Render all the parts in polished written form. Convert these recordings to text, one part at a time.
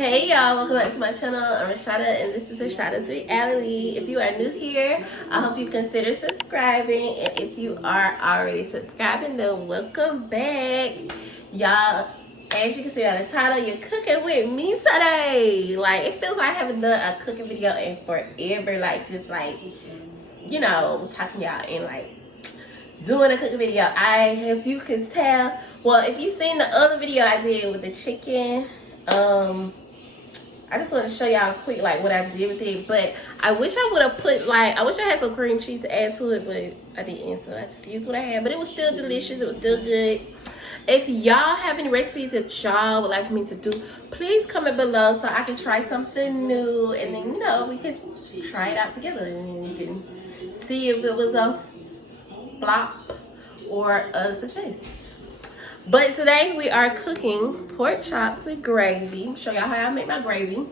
Hey y'all, welcome back to my channel. I'm RaShoda and this is RaShoda's Reality. If you are new here, I hope you consider subscribing, and if you are already subscribing, then welcome back. Y'all, as you can see on the title, you're cooking with me today. Like, it feels like I haven't done a cooking video in forever, like just like, you know, talking y'all in like doing a cooking video. If you can tell, well, if you've seen the other video I did with the chicken, I just want to show y'all quick like what I did with it. But I wish I would have put like, I wish I had some cream cheese to add to it, but I didn't, so I just used what I had. But it was still delicious, it was still good. If y'all have any recipes that y'all would like for me to do, please comment below so I can try something new, and then, you know, we can try it out together and we can see if it was a flop or a success. But today we are cooking pork chops with gravy. I'm show y'all how I make my gravy.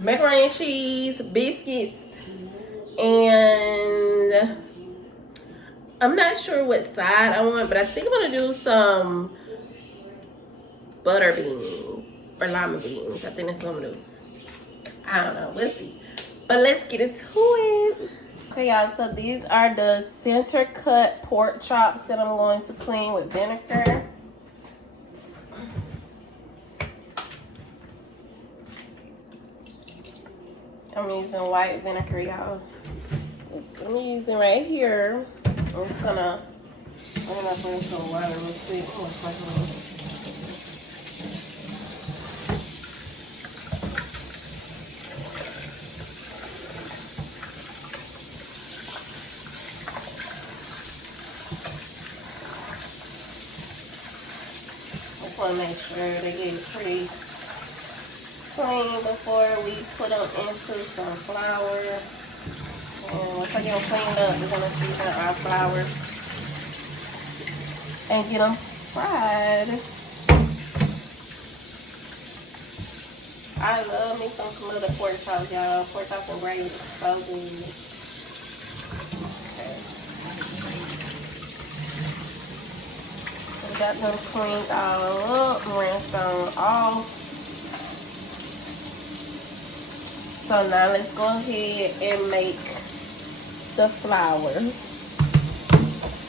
Macaroni and cheese, biscuits, and I'm not sure what side I want, but I think I'm gonna do some butter beans or lima beans. I think that's what I'm gonna do. I don't know, we'll see. But let's get into it. Okay y'all, so these are the center cut pork chops that I'm going to clean with vinegar. I'm using white vinegar, y'all. I'm using right here. I'm just gonna, I'm gonna put in some water real quick. Just want to make sure they get pretty clean before we put them into some flour. And once I get them cleaned up, we're gonna season our flour and get them fried. I love me some smothered pork chops, y'all. Pork chops and gravy is so good. Okay. We got them cleaned all up, rinsed them off. So now let's go ahead and make the flour.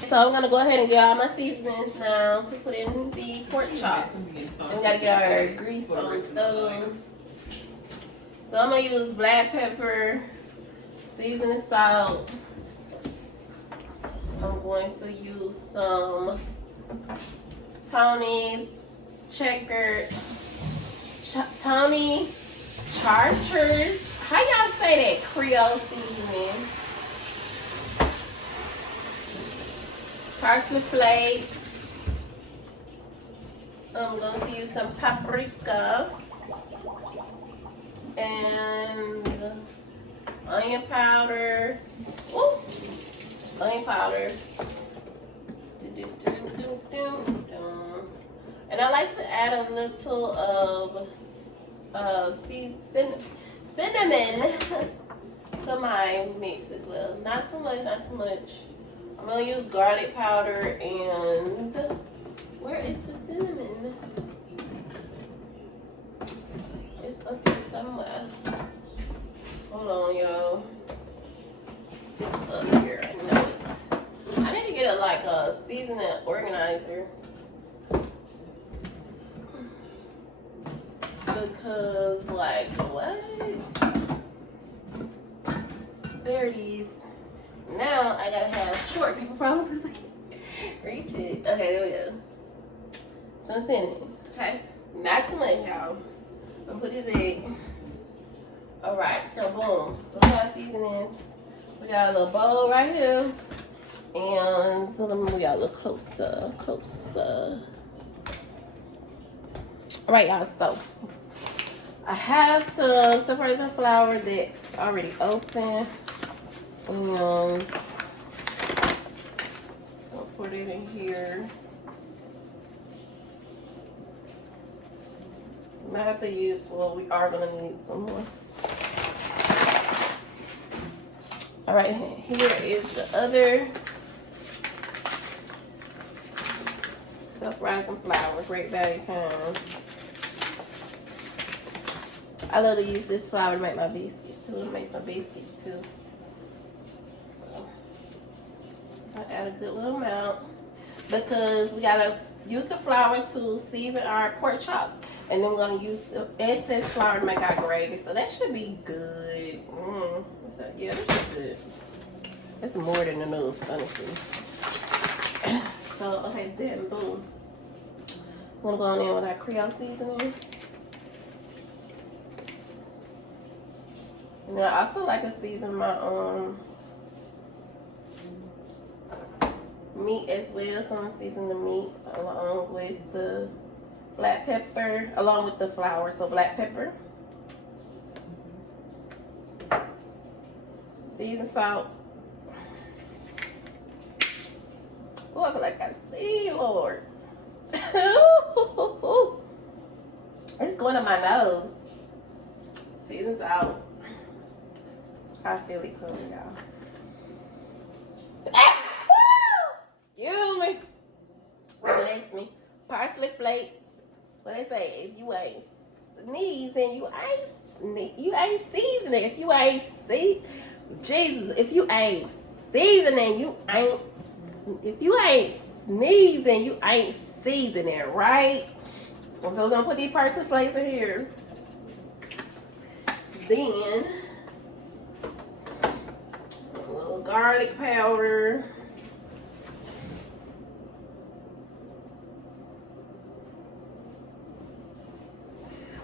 So I'm gonna go ahead and get all my seasonings now to put in the pork chops. And we gotta get our grease on the stove. So I'm gonna use black pepper, seasoning salt. I'm going to use some Tony Charters. How y'all say that? Creole seasoning. Parsley flakes. I'm going to use some paprika and onion powder. Ooh, onion powder. And I like to add a little of cinnamon to my mix as well. Not too much, not too much. I'm gonna use garlic powder, and where is the cinnamon? It's up here somewhere. Hold on, y'all. It's up here. I know it. I need to get like a seasoning organizer. Because like what? There it is. Now I gotta have short people problems because I can't reach it. Okay, there we go. Some cinnamon. Okay, not too much, y'all. I'll put it in. All right, so boom. Those are our seasonings. We got a little bowl right here, and so let me move y'all a little closer. All right, y'all. So I have some separated flour that's already open. And I'll put it in here. I might have to use, well, we are going to need some more. All right, here is the other self-rising flour, great value kind. I love to use this flour to make my biscuits too, to make some biscuits too. So I add a good little amount because we gotta use the flour to season our pork chops, and then we're gonna use excess flour to make our gravy. So that should be good. What's that? Yeah, that should be good. That's more than enough, honestly. So okay, then boom. I'm gonna go on in with our Creole seasoning. And then I also like to season my meat as well. So I'm gonna season the meat along with the black pepper, along with the flour. So black pepper, seasoned salt. Oh, I feel like I see, Lord. It's going to my nose. Seasoned salt. I feel it coming, y'all. Excuse me. Bless me. Parsley flakes. What they say? If you ain't sneezing, you ain't seasoning. If you ain't Jesus, if you ain't seasoning, you ain't. If you ain't sneezing, you ain't seasoning, right? So we're gonna put these parsley flakes in here. Then a little garlic powder.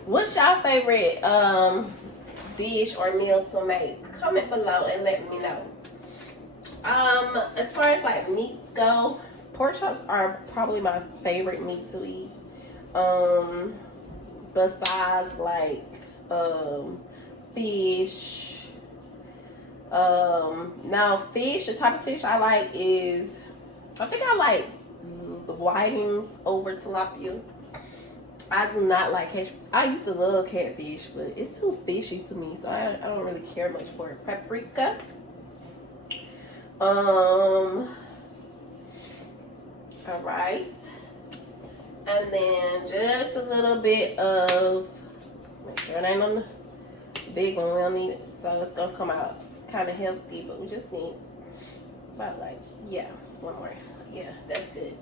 What's your favorite dish or meal to make? Comment below and let me know. As far as like meats go, pork chops are probably my favorite meat to eat. Besides like fish. Now fish, the type of fish I like is, I think I like the whitings over tilapia. I do not like catfish. I used to love catfish, but it's too fishy to me, so I don't really care much for it. Paprika. All right. And then just a little bit of, make sure it ain't on the big one, we don't need it. So it's gonna come out kind of healthy, but we just need about like, yeah, one more. Yeah, that's good.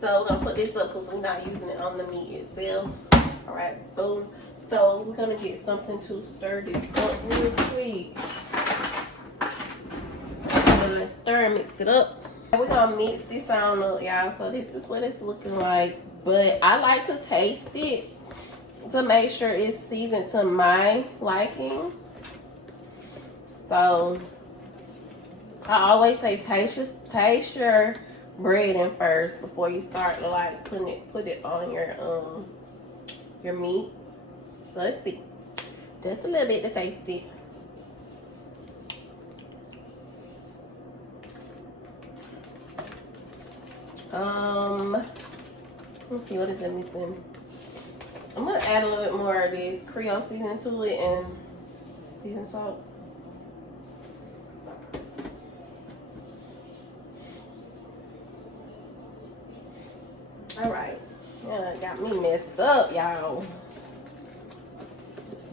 So we're gonna put this up because we're not using it on the meat itself. All right, boom. So we're gonna get something to stir this up real quick. Let's stir and mix it up. We're gonna mix this on up, y'all. So this is what it's looking like. But I like to taste it to make sure it's seasoned to my liking. So I always say taste your bread in first before you start to like put it on your meat. So let's see. Just a little bit to taste it. Let's see, what is it missing? I'm gonna add a little bit more of this Creole seasoning to it and seasoned salt. All right, yeah, got me messed up, y'all.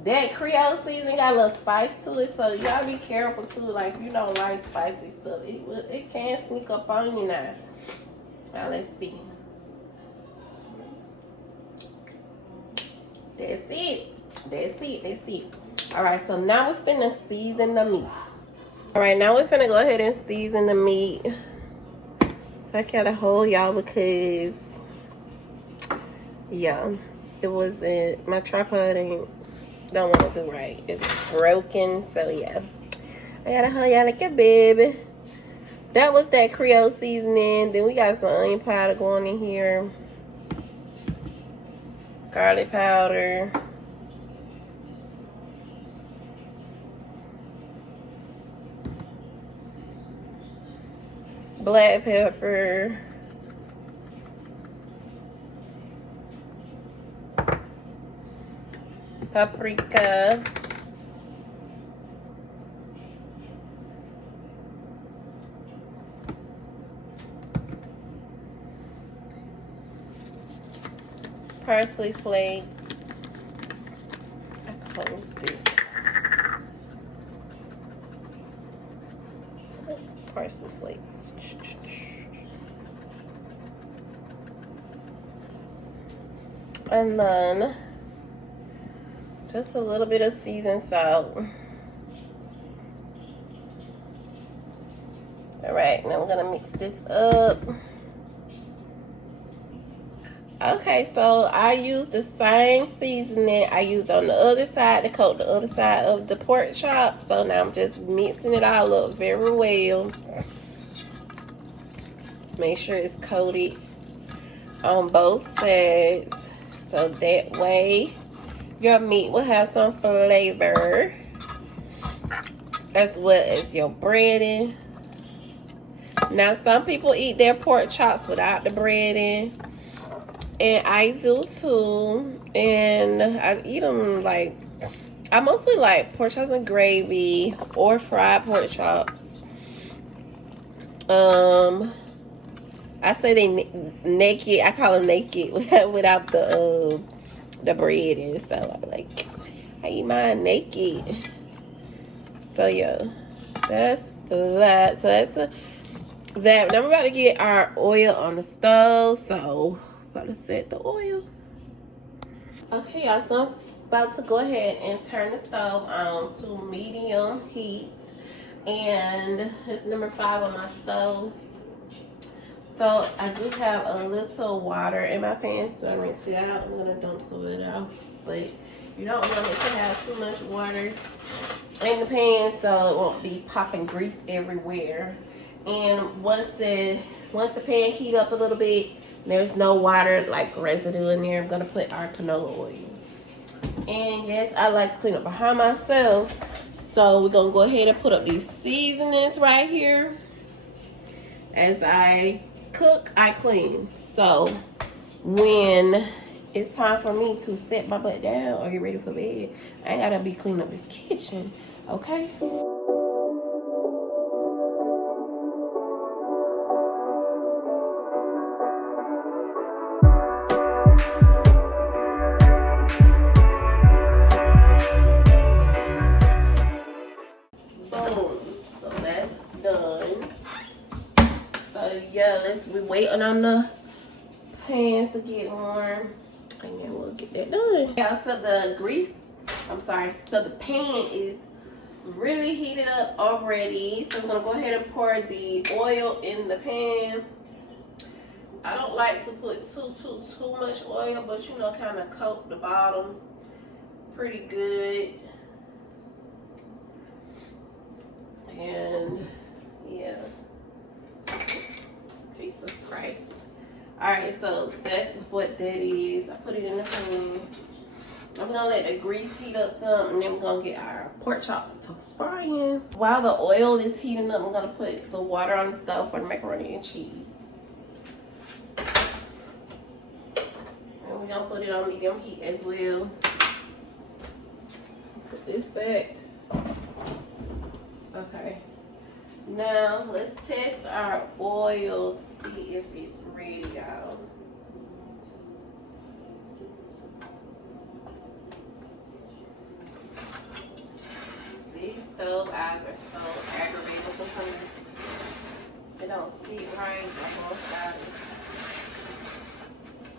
That Creole seasoning got a little spice to it, so you gotta be careful too. Like, you don't like spicy stuff, it can sneak up on you now. Now let's see. That's it. All right, so now we're finna season the meat. All right, now we're finna go ahead and season the meat. So I gotta hold y'all because, yeah, it wasn't, my tripod don't want to do right. It's broken, so yeah. I gotta hold y'all like a baby. That was that Creole seasoning. Then we got some onion powder going in here. Garlic powder. Black pepper. Paprika. Parsley flakes. toast it. Parsley flakes. And then just a little bit of seasoned salt. All right, now we're gonna mix this up. Okay, so I use the same seasoning I used on the other side to coat the other side of the pork chops. So now I'm just mixing it all up very well. Just make sure it's coated on both sides. So that way your meat will have some flavor, as well as your breading. Now some people eat their pork chops without the breading, and I do too. And I eat them like, I mostly like pork chops and gravy or fried pork chops. I say they naked. I call them naked without the breading. So I'm like, I eat mine naked. So yeah, that's that. So that's that. Now we're about to get our oil on the stove. So about to set the oil. Okay, y'all. So I'm about to go ahead and turn the stove on to medium heat, and it's number 5 on my stove. So I do have a little water in my pan, so I rinse it out. I'm gonna dump some of it out, but you don't want it to have too much water in the pan, so it won't be popping grease everywhere. And once the pan heat up a little bit, there's no water like residue in there, I'm gonna put our canola oil. And yes, I like to clean up behind myself, so we're gonna go ahead and put up these seasonings right here. As I cook, I clean. So when it's time for me to set my butt down or get ready for bed, I ain't gotta be cleaning up this kitchen, okay? Boom. So that's done. So yeah, we waiting on the pan to get warm, and then we'll get that done. Yeah, so the pan is really heated up already. So I'm gonna go ahead and pour the oil in the pan. I don't like to put too much oil, but you know, kind of coat the bottom pretty good. And yeah, Jesus Christ. Alright, so that's what that is. I put it in the pan. I'm gonna let the grease heat up some, and then we're gonna get our pork chops to frying. While the oil is heating up, I'm gonna put the water on the stove for the macaroni and cheese. And we're gonna put it on medium heat as well. Put this back. Okay. Now let's test our oil to see if it's ready, y'all. These stove eyes are so aggravating. Sometimes they don't sit right. Like one side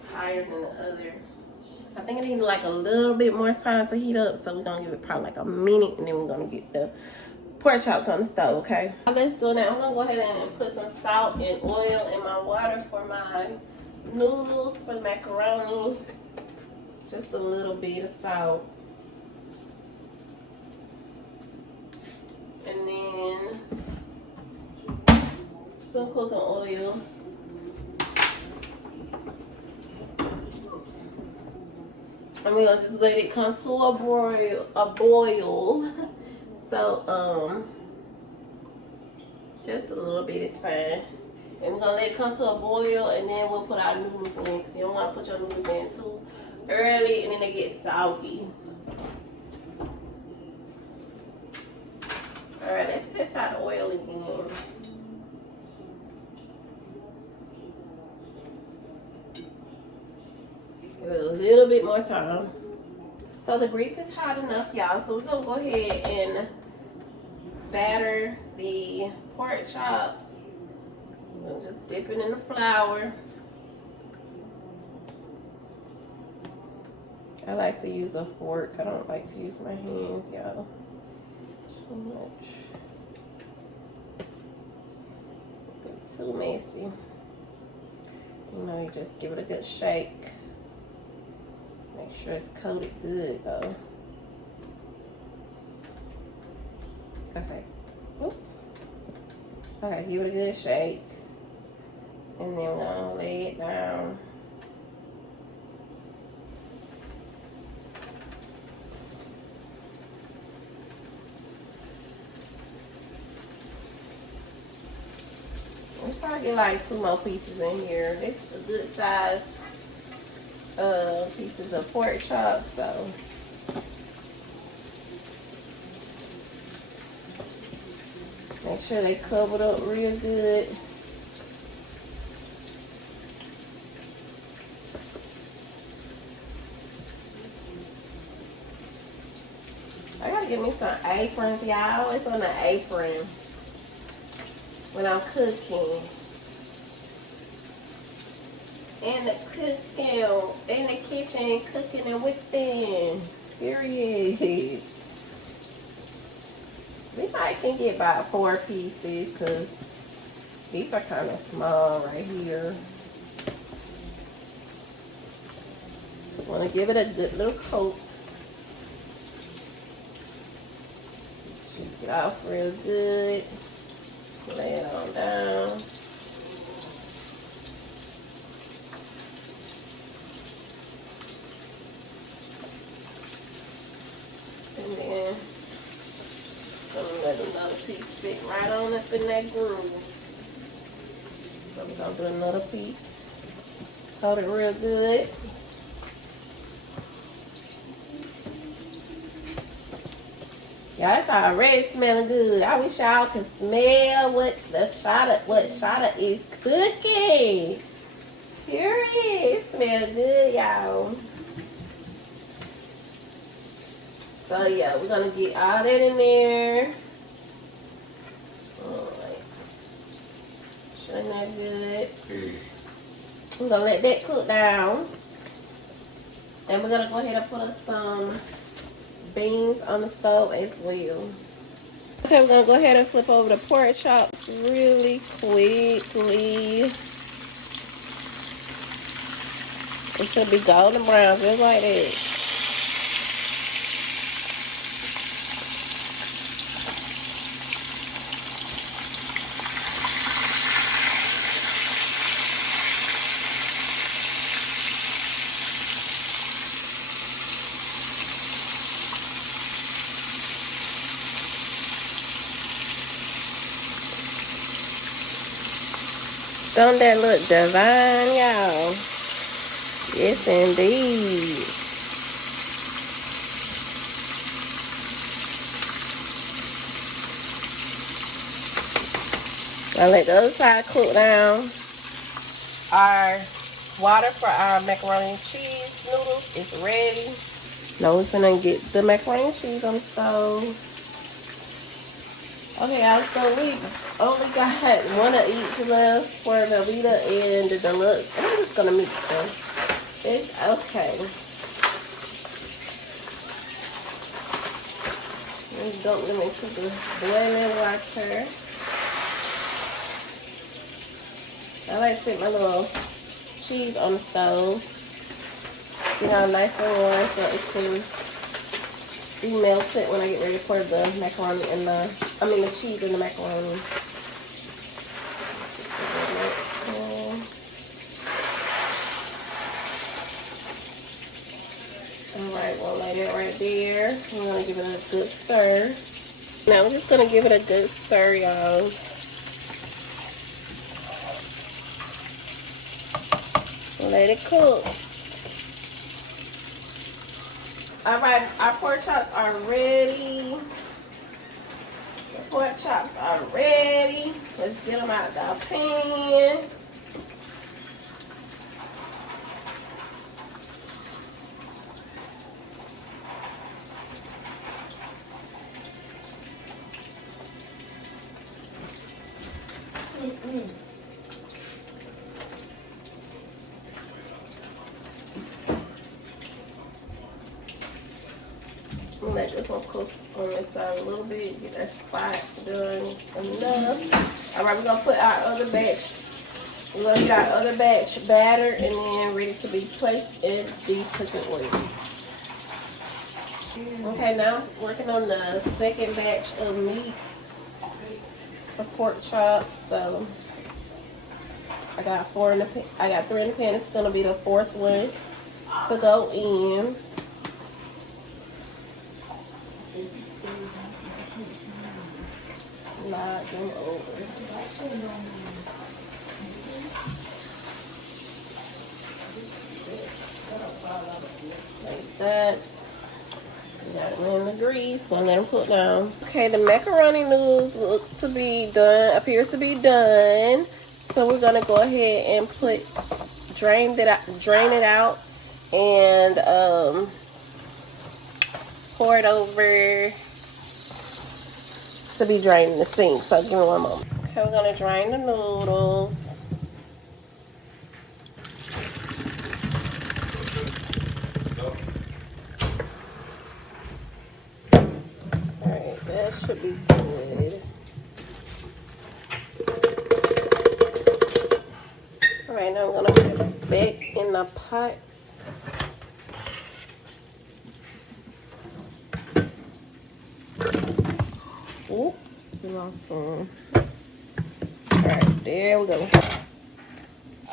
is higher than the other. I think I need like a little bit more time to heat up, so we're gonna give it probably like a minute, and then we're gonna get the pork chops on the stove, okay? Let's do that. I'm gonna go ahead and put some salt and oil in my water for my noodles, for the macaroni. Just a little bit of salt. And then some cooking oil. And we're gonna just let it come to a boil. So, just a little bit is fine. And we're gonna let it come to a boil, and then we'll put our noodles in, because you don't want to put your noodles in too early and then they get soggy. Alright, let's test out the oil again. Give it a little bit more time. So the grease is hot enough, y'all. So we're gonna go ahead and batter the pork chops. We'll just dip it in the flour. I like to use a fork. I don't like to use my hands, y'all. Too much. It's too messy. You know, you just give it a good shake. Make sure it's coated good though. Okay. Oop. Okay, give it a good shake. And then we're gonna lay it down. We'll probably get like 2 more pieces in here. This is a good size pieces of pork chops, so make sure they covered up real good. I gotta get me some aprons, y'all. I always on an apron when I'm cooking. In the kitchen, cooking and whipping. Period. We might can get about 4 pieces because these are kind of small right here. Just want to give it a good little coat. Shake it off real good. Lay it on down. And then I'm gonna let another piece fit right on up in that groove. So we're gonna do another piece. Coat it real good. Y'all, it's already smelling good. I wish y'all could smell what RaShoda is cooking. Period. It smells good, y'all. So yeah, we're gonna get all that in there. Alright. Showing that good. We're gonna let that cook down. And we're gonna go ahead and put some beans on the stove as well. Okay, we're gonna go ahead and flip over the pork chops really quickly. It should be golden brown, just like that. Don't that look divine, y'all? Yes, indeed. Now let the other side cook down. Our water for our macaroni and cheese noodles is ready. Now we're gonna get the macaroni and cheese on the stove. Okay, y'all, so we only got one of each left for the Vita and the Deluxe. And I'm just gonna mix them. It's okay. Let's dump them into the boiling water. I like to set my little cheese on the stove. Get how nice and warm so it can be melted when I get ready to pour the macaroni and the cheese in the macaroni. Alright, we'll lay that right there. I'm gonna give it a good stir. Now I'm just gonna give it a good stir, y'all. Let it cook. Alright, our pork chops are ready. The pork chops are ready. Let's get them out of the pan. Let this one cook on this side a little bit. Get that spot done enough. All right, we're gonna put our other batch. We're gonna get our other batch battered and then ready to be placed in the cooking oil. Okay, now I'm working on the second batch of meat, the pork chops. So I got 3 in the pan. It's gonna be the 4th one to go in. Slide them over. Like that. Got them in the grease. Gonna let them cook down. Okay, the macaroni noodles looks to be done. Appears to be done. So we're gonna go ahead and drain it out, and pour it over to be drained in the sink. So give me one moment. Okay, we're gonna drain the noodles. Alright, that should be good. Alright, now I'm gonna put it back in the pot. Oops, lost some. Alright, there we go.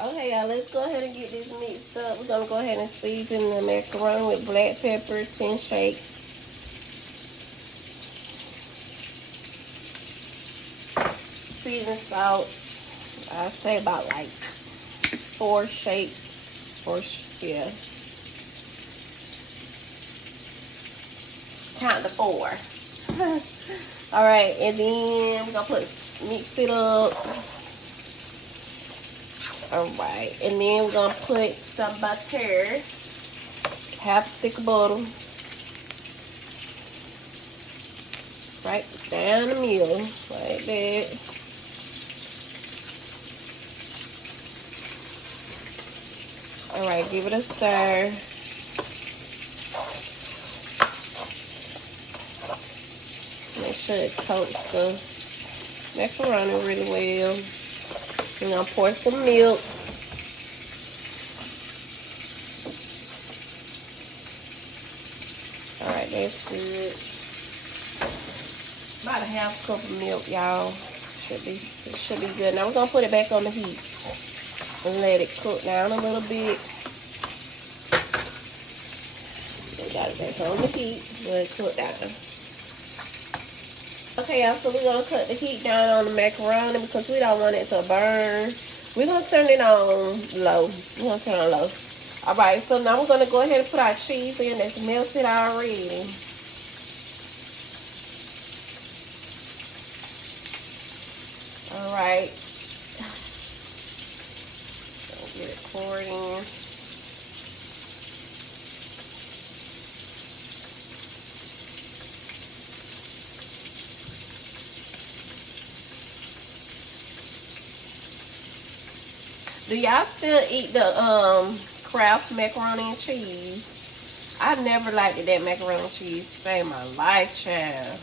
Okay, y'all, let's go ahead and get this mixed up. We're gonna go ahead and season the macaroni with black pepper, 10 shakes. Season salt, I'd say about like 4 shakes. Yeah. Count to 4. All right, and then we're gonna mix it up. All right, and then we're gonna put some butter, half a stick of butter, right down the middle, like that. All right, give it a stir. Make sure it coats the macaroni really well. I'm gonna pour some milk. All right, that's good. About a half cup of milk, y'all. It should be good. Now we're gonna put it back on the heat and let it cook down a little bit. So we got it back on the heat. Let it cook down. Okay, y'all, so we're gonna cut the heat down on the macaroni because we don't want it to burn. We're gonna turn it on low. We're gonna turn it on low. All right, so now we're gonna go ahead and put our cheese in that's melted already. All right. Get it poured in. Do y'all still eat the Kraft macaroni and cheese? I never liked that macaroni and cheese. Saved my life, child.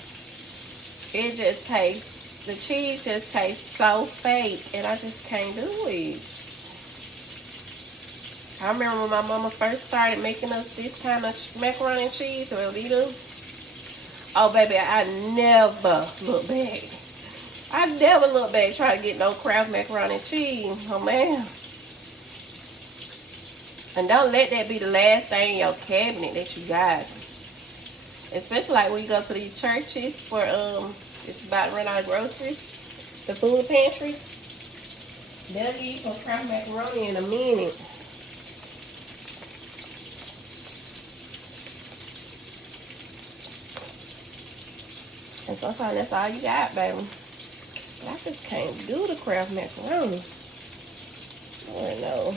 It just tastes, the cheese just tastes so fake, and I just can't do it. I remember when my mama first started making us this kind of macaroni and cheese, or we do. Oh, baby, I never look back. I never look back trying to get no Kraft macaroni and cheese. Oh, man. And don't let that be the last thing in your cabinet that you got. Especially like when you go to these churches for, it's about to run out of groceries. The food pantry. They'll give you some Kraft macaroni in a minute. And sometimes that's all you got, baby. But I just can't do the Kraft macaroni. Oh, no.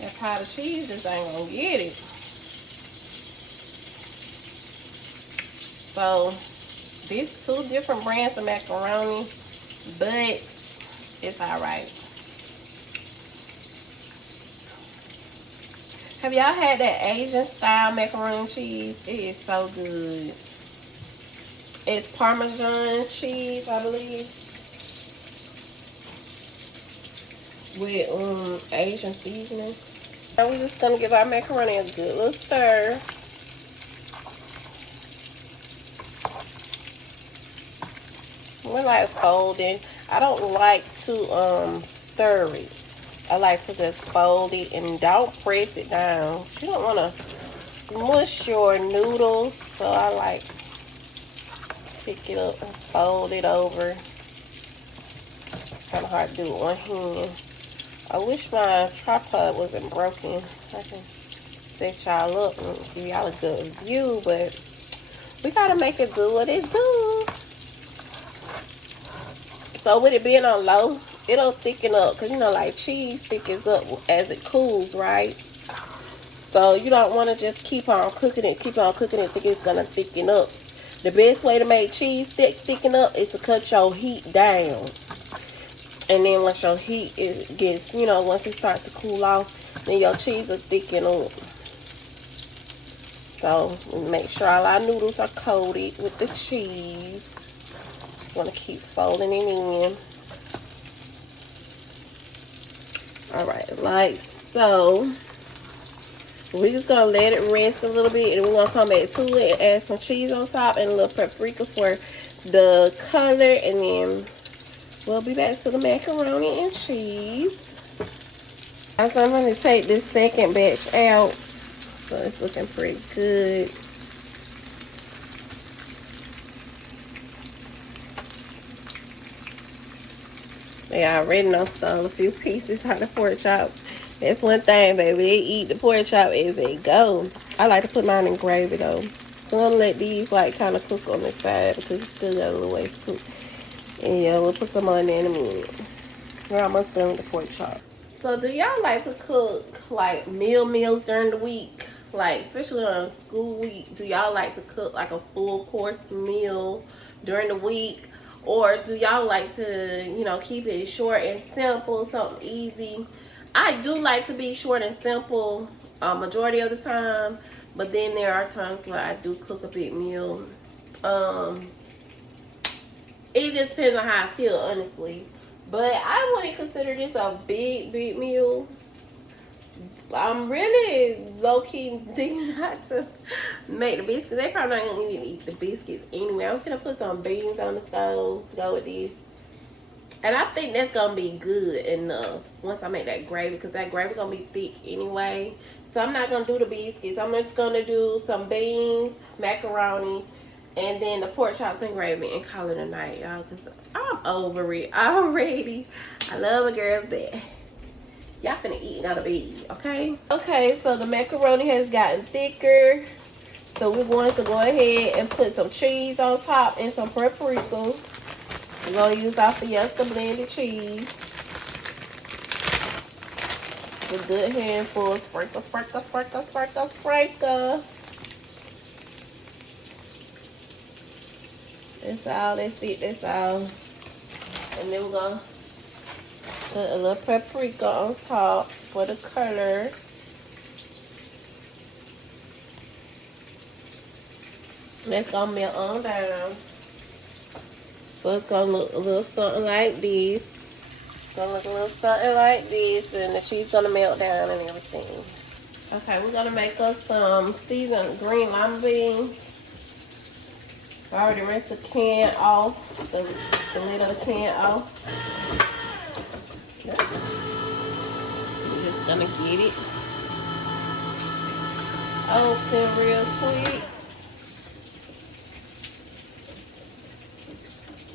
That powdered cheese just ain't gonna get it. So, these 2 different brands of macaroni, but it's alright. Have y'all had that Asian style macaroni and cheese? It is so good. It's Parmesan cheese, I believe, with Asian seasoning. Now we're just gonna give our macaroni a good little stir. We're like folding. I don't like to stir it. I like to just fold it and don't press it down. You don't want to mush your noodles, so I like pick it up and fold it over. It's kind of hard to do with one hand. I wish my tripod wasn't broken. I can set y'all up and give y'all a good view, but we gotta make it do what it do. So with it being on low, it'll thicken up, because you know, like cheese thickens up as it cools, right? So you don't want to just keep on cooking it, think it's gonna thicken up. The best way to make cheese thicken up is to cut your heat down. And then once your heat gets, you know, once it starts to cool off, then your cheese will thicken up. So make sure all our noodles are coated with the cheese. Just want to keep folding it in. Alright, like so. We're just going to let it rest a little bit, and we're going to come back to it and add some cheese on top and a little paprika for the color, and then we'll be back to the macaroni and cheese. So I'm going to take this second batch out. So it's looking pretty good. They already done stole a few pieces out of the pork chop. That's one thing, baby. They eat the pork chop as they go. I like to put mine in gravy, though. So I'm going to let these, like, kind of cook on the side, because it's still got a little ways to cook. And, yeah, we'll put some on there in a minute. We're almost done with the pork chop. So, do y'all like to cook, like, meals during the week? Like, especially on a school week. Do y'all like to cook, like, a full course meal during the week? Or do y'all like to, you know, keep it short and simple, something easy? I do like to be short and simple majority of the time, but then there are times where I do cook a big meal. It just depends on how I feel, honestly. But I wouldn't consider this a big meal. I'm really low-key thinking not to make the biscuits. They probably not gonna even eat the biscuits anyway. I'm gonna put some beans on the stove to go with this. And I think that's gonna be good enough once I make that gravy, because that gravy gonna be thick anyway. So I'm not gonna do the biscuits. I'm just gonna do some beans, macaroni, and then the pork chops and gravy, and call it a night, y'all, because I'm over it already. I love a girl's bed. Y'all finna eat and go to bed, okay? Okay, so the macaroni has gotten thicker. So we're going to go ahead and put some cheese on top and some paprika. We're going to use our Fiesta blended cheese. A good handful. Sprinkle, sprinkle, sprinkle, sprinkle, sprinkle. That's all. That's it. That's all. And then we're going to put a little paprika on top for the color. That's gonna melt on down. So it's gonna look a little something like this. It's gonna look a little something like this, and the cheese gonna melt down and everything. Okay, we're gonna make us some seasoned green lima beans. I already rinsed the can off, the lid of the can off. We're just gonna get it open real quick.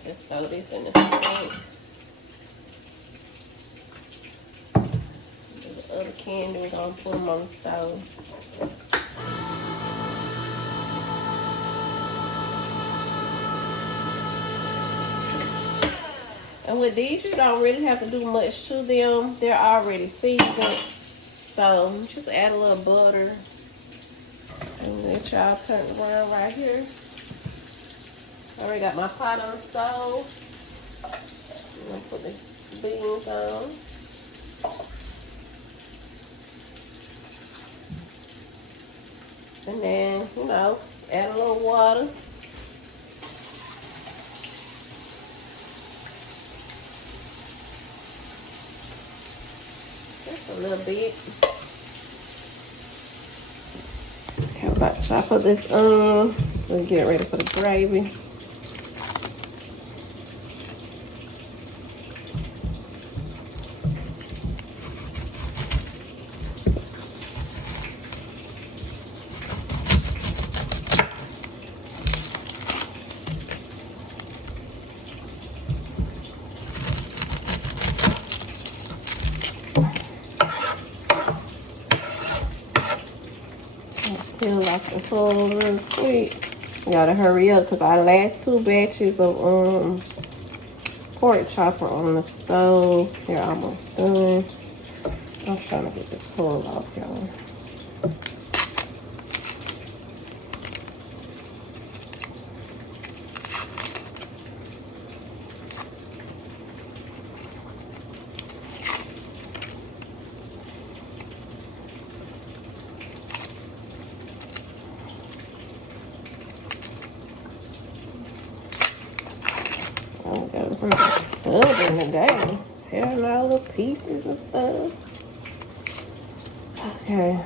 Just throw this in the sink. The other can, we're gonna put them on the stove. And with these, you don't really have to do much to them. They're already seasoned. So just add a little butter. And let y'all turn it around right here. I already got my pot on the stove. I'm gonna put the beans on. And then, you know, add a little water. Just a little bit. Okay, I'm about to chop up this We'll get ready for the gravy. Peel off the foil real quick. You gotta hurry up because our last 2 batches of pork chopper on the stove, they're almost done. I'm trying to get the foil off, y'all. Stubbing today. Tearing all the pieces and stuff. Okay,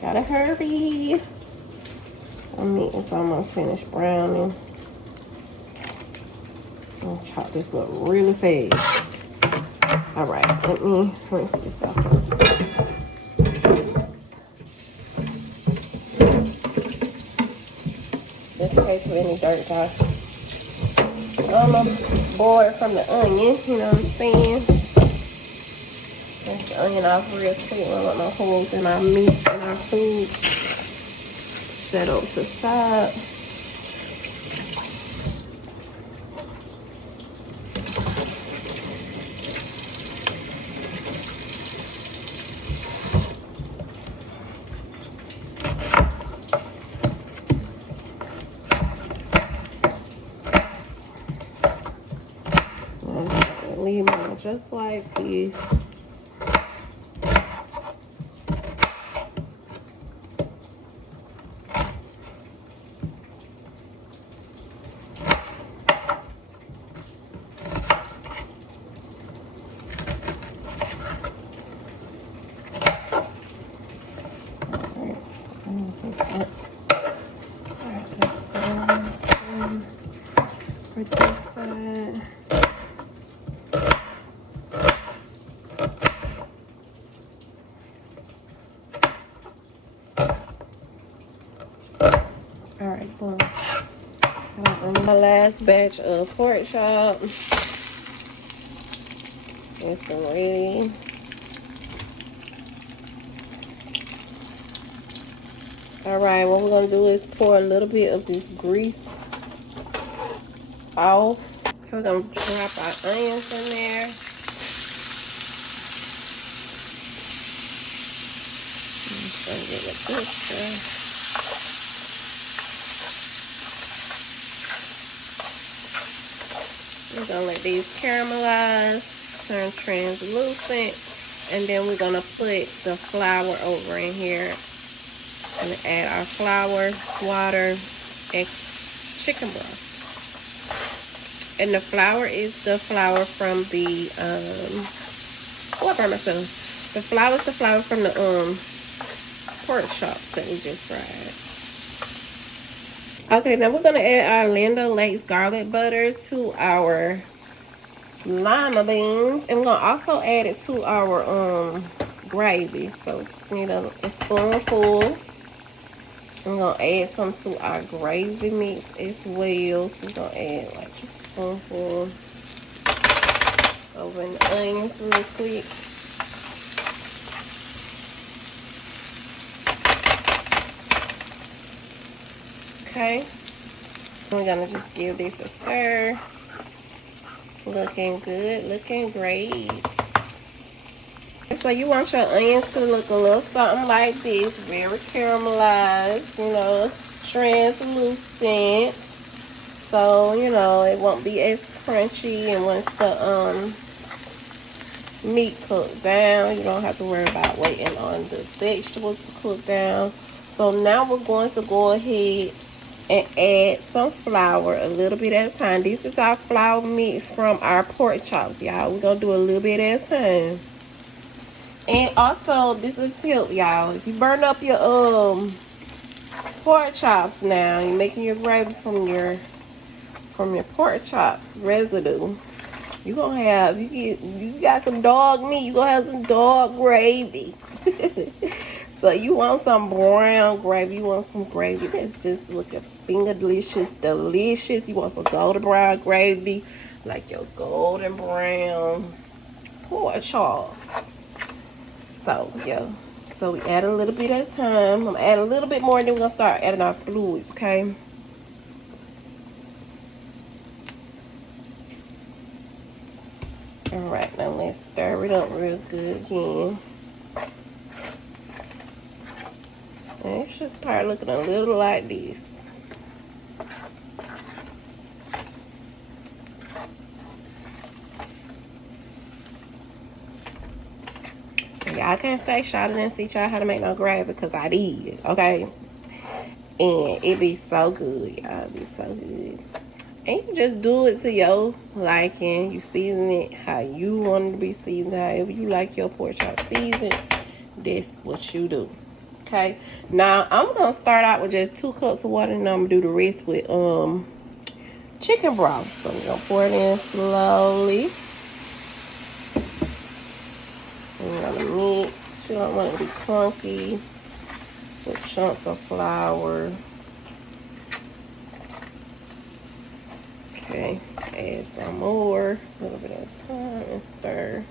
gotta hurry. My meat is almost finished browning. I'm gonna chop this up really fast. Alright, let me rinse this off. Just in case of any dirt off. Boil from the onion, you know what I'm saying? Rinse the onion off real quick. I don't want no holes in our meat and our food. Set up to the side. Lima, just like this. For this side. Alright, boom. My last batch of pork chop. It's ready. Alright, what we're gonna do is pour a little bit of this grease off. We're gonna drop our onions in there. Just gonna get a picture. We're gonna let these caramelize, turn translucent, and then we're gonna put the flour over in here. And add our flour, water, and chicken broth. And the flour is the flour from the oh, I burned myself. The flour is the flour from the pork chops that we just fried. Okay, now we're gonna add our Land O'Lakes garlic butter to our lima beans, and we're gonna also add it to our gravy. So just need a spoonful. I'm gonna add some to our gravy mix as well. So we're gonna add like a spoonful over in the onions real quick. Okay. We're gonna just give this a stir. Looking good, looking great. So you want your onions to look a little something like this, very caramelized, you know, translucent. So, you know, it won't be as crunchy, and once the meat cooks down, you don't have to worry about waiting on the vegetables to cook down So now we're going to go ahead and add some flour, a little bit at a time. This is our flour mix from our pork chops, y'all. We're gonna do a little bit at a time. And also, this is a tip, y'all. If you burn up your pork chops now, you're making your gravy from your pork chops residue. You gonna have, you got some dog meat, you gonna have some dog gravy. So you want some brown gravy, you want some gravy that's just looking finger delicious. You want some golden brown gravy, like your golden brown pork chops. So yeah, so we add a little bit at a time. I'm gonna add a little bit more, and then we're gonna start adding our fluids, okay? All right, now let's stir it up real good again. And it should start looking a little like this. Y'all can't say Shada didn't teach y'all how to make no gravy, because I did, okay? And it be so good, y'all. It be so good. And you just do it to your liking. You season it how you want it to be seasoned. However you like your pork chop seasoned, that's what you do. Okay. Now I'm gonna start out with just 2 cups of water, and I'm gonna do the rest with chicken broth. So I'm gonna pour it in slowly. I'm gonna mix. You don't want it to be clunky. With chunks of flour. Okay, add some more, a little bit at a time, and stir.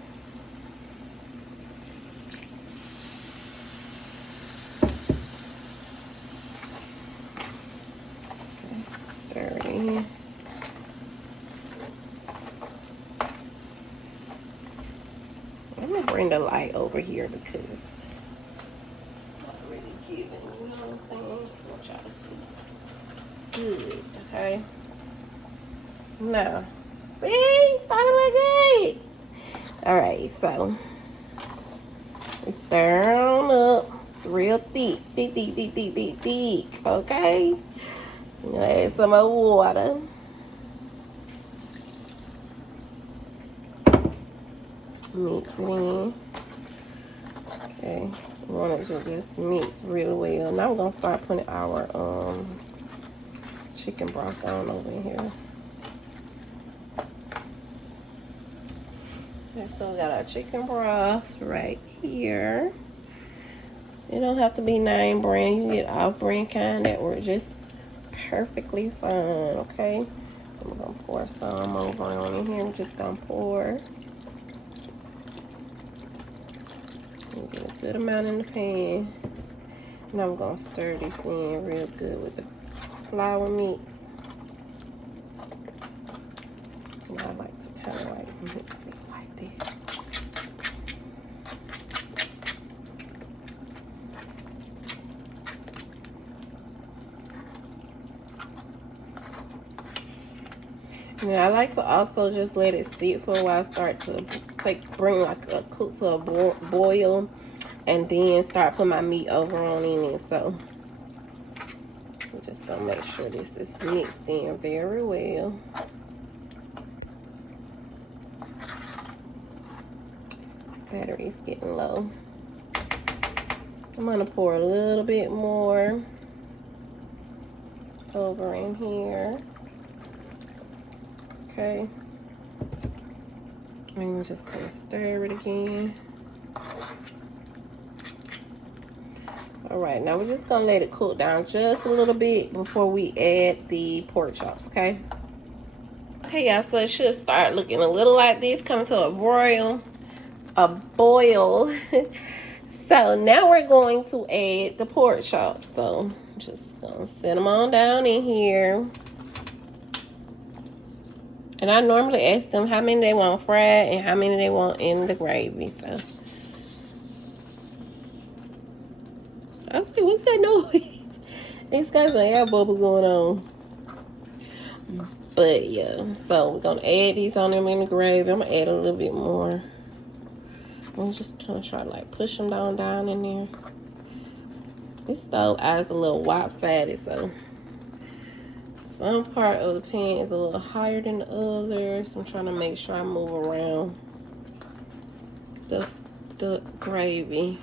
Okay, stir it in. I'm gonna bring the light over here because it's not really giving, you know what I'm saying? I want y'all to see. Good, okay? Now, see? Finally good. Alright, so we stir on up. It's real thick, okay? I'm gonna add some more water. Mix it in. Okay, we want it to just mix really well. Now we're gonna start putting our chicken broth on over in here. Okay, so we got our chicken broth right here. It don't have to be name brand. You can get off-brand kind that works just perfectly fine, okay? I'm gonna pour some over on in here. We're just gonna pour. Get a good amount in the pan. Now I'm gonna stir this in real good with the flour mix. And I like to kind of like mix it like this. And I like to also just let it sit for a while, start to bring like a cook to a boil, and then start putting my meat over on in it. So I'm just gonna make sure this is mixed in very well. Battery's getting low. I'm gonna pour a little bit more over in here. Okay. I'm just gonna stir it again. All right, now we're just gonna let it cool down just a little bit before we add the pork chops, okay? Okay, y'all, so it should start looking a little like this, coming to a boil. So now we're going to add the pork chops. So just gonna set them on down in here. And I normally ask them how many they want fried and how many they want in the gravy. So I see, what's that noise? These guys are air bubbles going on. But yeah, so we're gonna add these on them in the gravy. I'm gonna add a little bit more. I'm just gonna try to like push them down in there. This stove is a little lopsided, so some part of the pan is a little higher than the other. So I'm trying to make sure I move around the gravy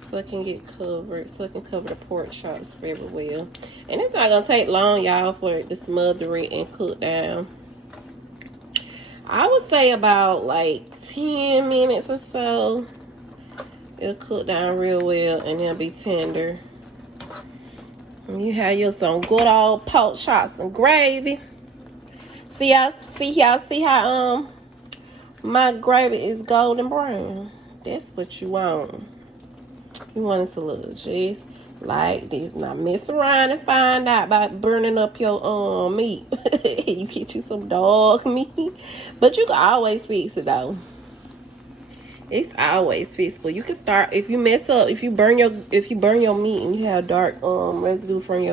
so it can get covered, so it can cover the pork chops very well. And it's not gonna take long, y'all, for it to smother it and cook down. I would say about like 10 minutes or so. It'll cook down real well and it'll be tender. And you have your some good old pork chops and gravy. See how my gravy is golden brown. That's what you want. You want it to look just like this. Not mess around and find out about burning up your meat. You get you some dog meat. But you can always fix it though. It's always fixable. You can start if you mess up, if you burn your meat and you have dark residue from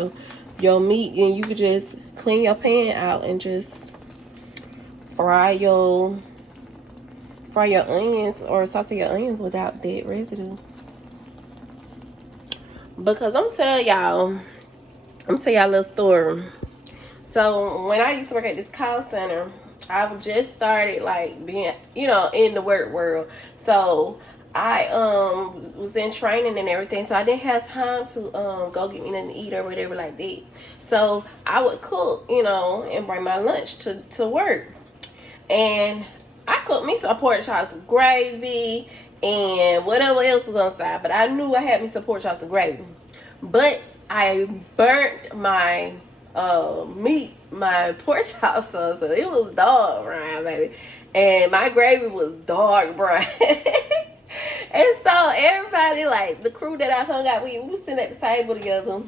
your meat, and you could just clean your pan out and just fry your onions or saute your onions without that residue. Because I'm telling y'all a little story. So when I used to work at this call center, I just started like being, in the work world. So I was in training and everything, so I didn't have time to go get me nothing to eat or whatever like that. So I would cook, and bring my lunch to work. And I cooked me some pork chops with gravy and whatever else was on the side. But I knew I had me some pork chops with gravy. But I burnt my meat, my pork chops, so it was dark brown, baby. And my gravy was dark brown. And so everybody, like the crew that I hung out with, we was sitting at the table together.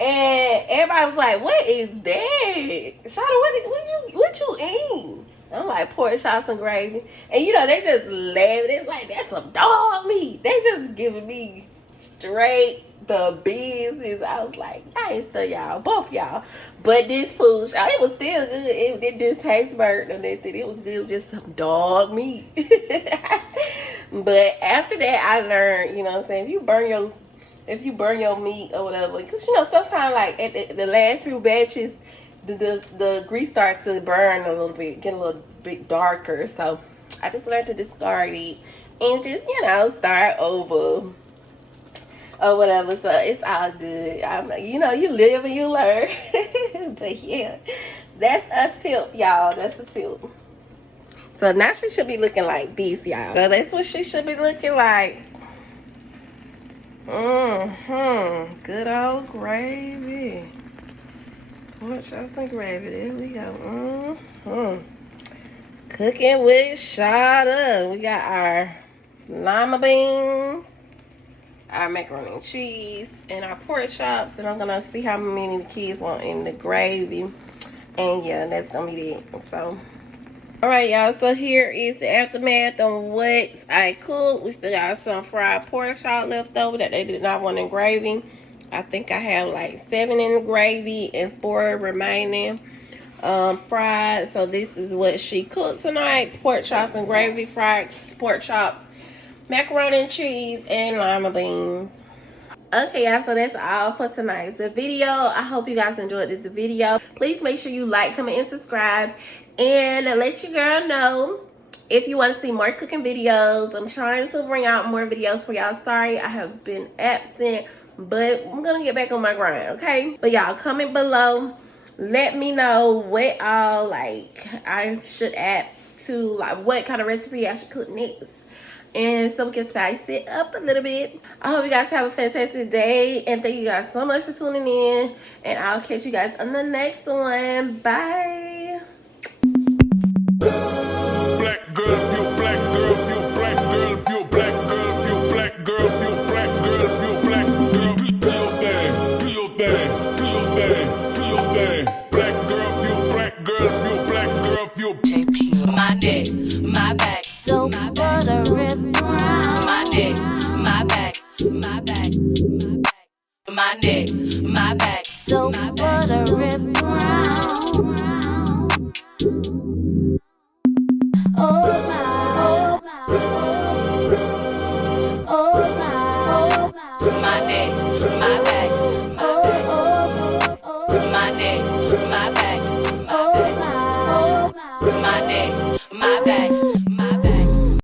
And everybody was like, "What is that? Shawty, what you eat?" I'm like, "Pork chops and gravy." And they just laughing. It's like, that's some dog meat. They just giving me straight the business. I was like, I ain't still y'all, both y'all. But this food, it was still good. It didn't taste burnt or nothing. It was still just some dog meat. But after that, I learned, what I'm saying, if you burn your meat or whatever, because sometimes like at the last few batches, the grease starts to burn a little bit, get a little bit darker. So I just learned to discard it and just start over or whatever. So it's all good. I'm like, you live and you learn. But yeah, that's a tip, y'all. That's a tip. So now she should be looking like this, y'all. So that's what she should be looking like. Good old gravy. Pork chops and gravy. There we go. Cooking with Shoda. We got our lima beans, our macaroni and cheese, and our pork chops. And I'm gonna see how many the kids want in the gravy. And yeah, that's gonna be it. So alright, y'all, so here is the aftermath on what I cooked. We still got some fried pork chop left over that they did not want in gravy. I think I have like 7 in the gravy and 4 remaining fried. So this is what she cooked tonight: pork chops and gravy, fried pork chops, macaroni and cheese, and lima beans. Okay, y'all, so that's all for tonight's video. I hope you guys enjoyed this video. Please make sure you like, comment, and subscribe, and let your girl know if you want to see more cooking videos. I'm trying to bring out more videos for y'all. Sorry I have been absent, but I'm gonna get back on my grind, okay? But y'all, comment below, let me know what all I should add to, what kind of recipe I should cook next, and so we can spice it up a little bit. I hope you guys have a fantastic day, and thank you guys so much for tuning in, and I'll catch you guys on the next one. Bye. Black girl, if you black girl, if you black girl, if you black girl, if you black girl, if you black girl, if you black girl, do your thing, do your thing, do your thing, do your thing. Black girl, if you black girl, if you black girl, if you JP, my neck, my back, so my back, my neck, my back, my back, my back, my neck, my back, so my back.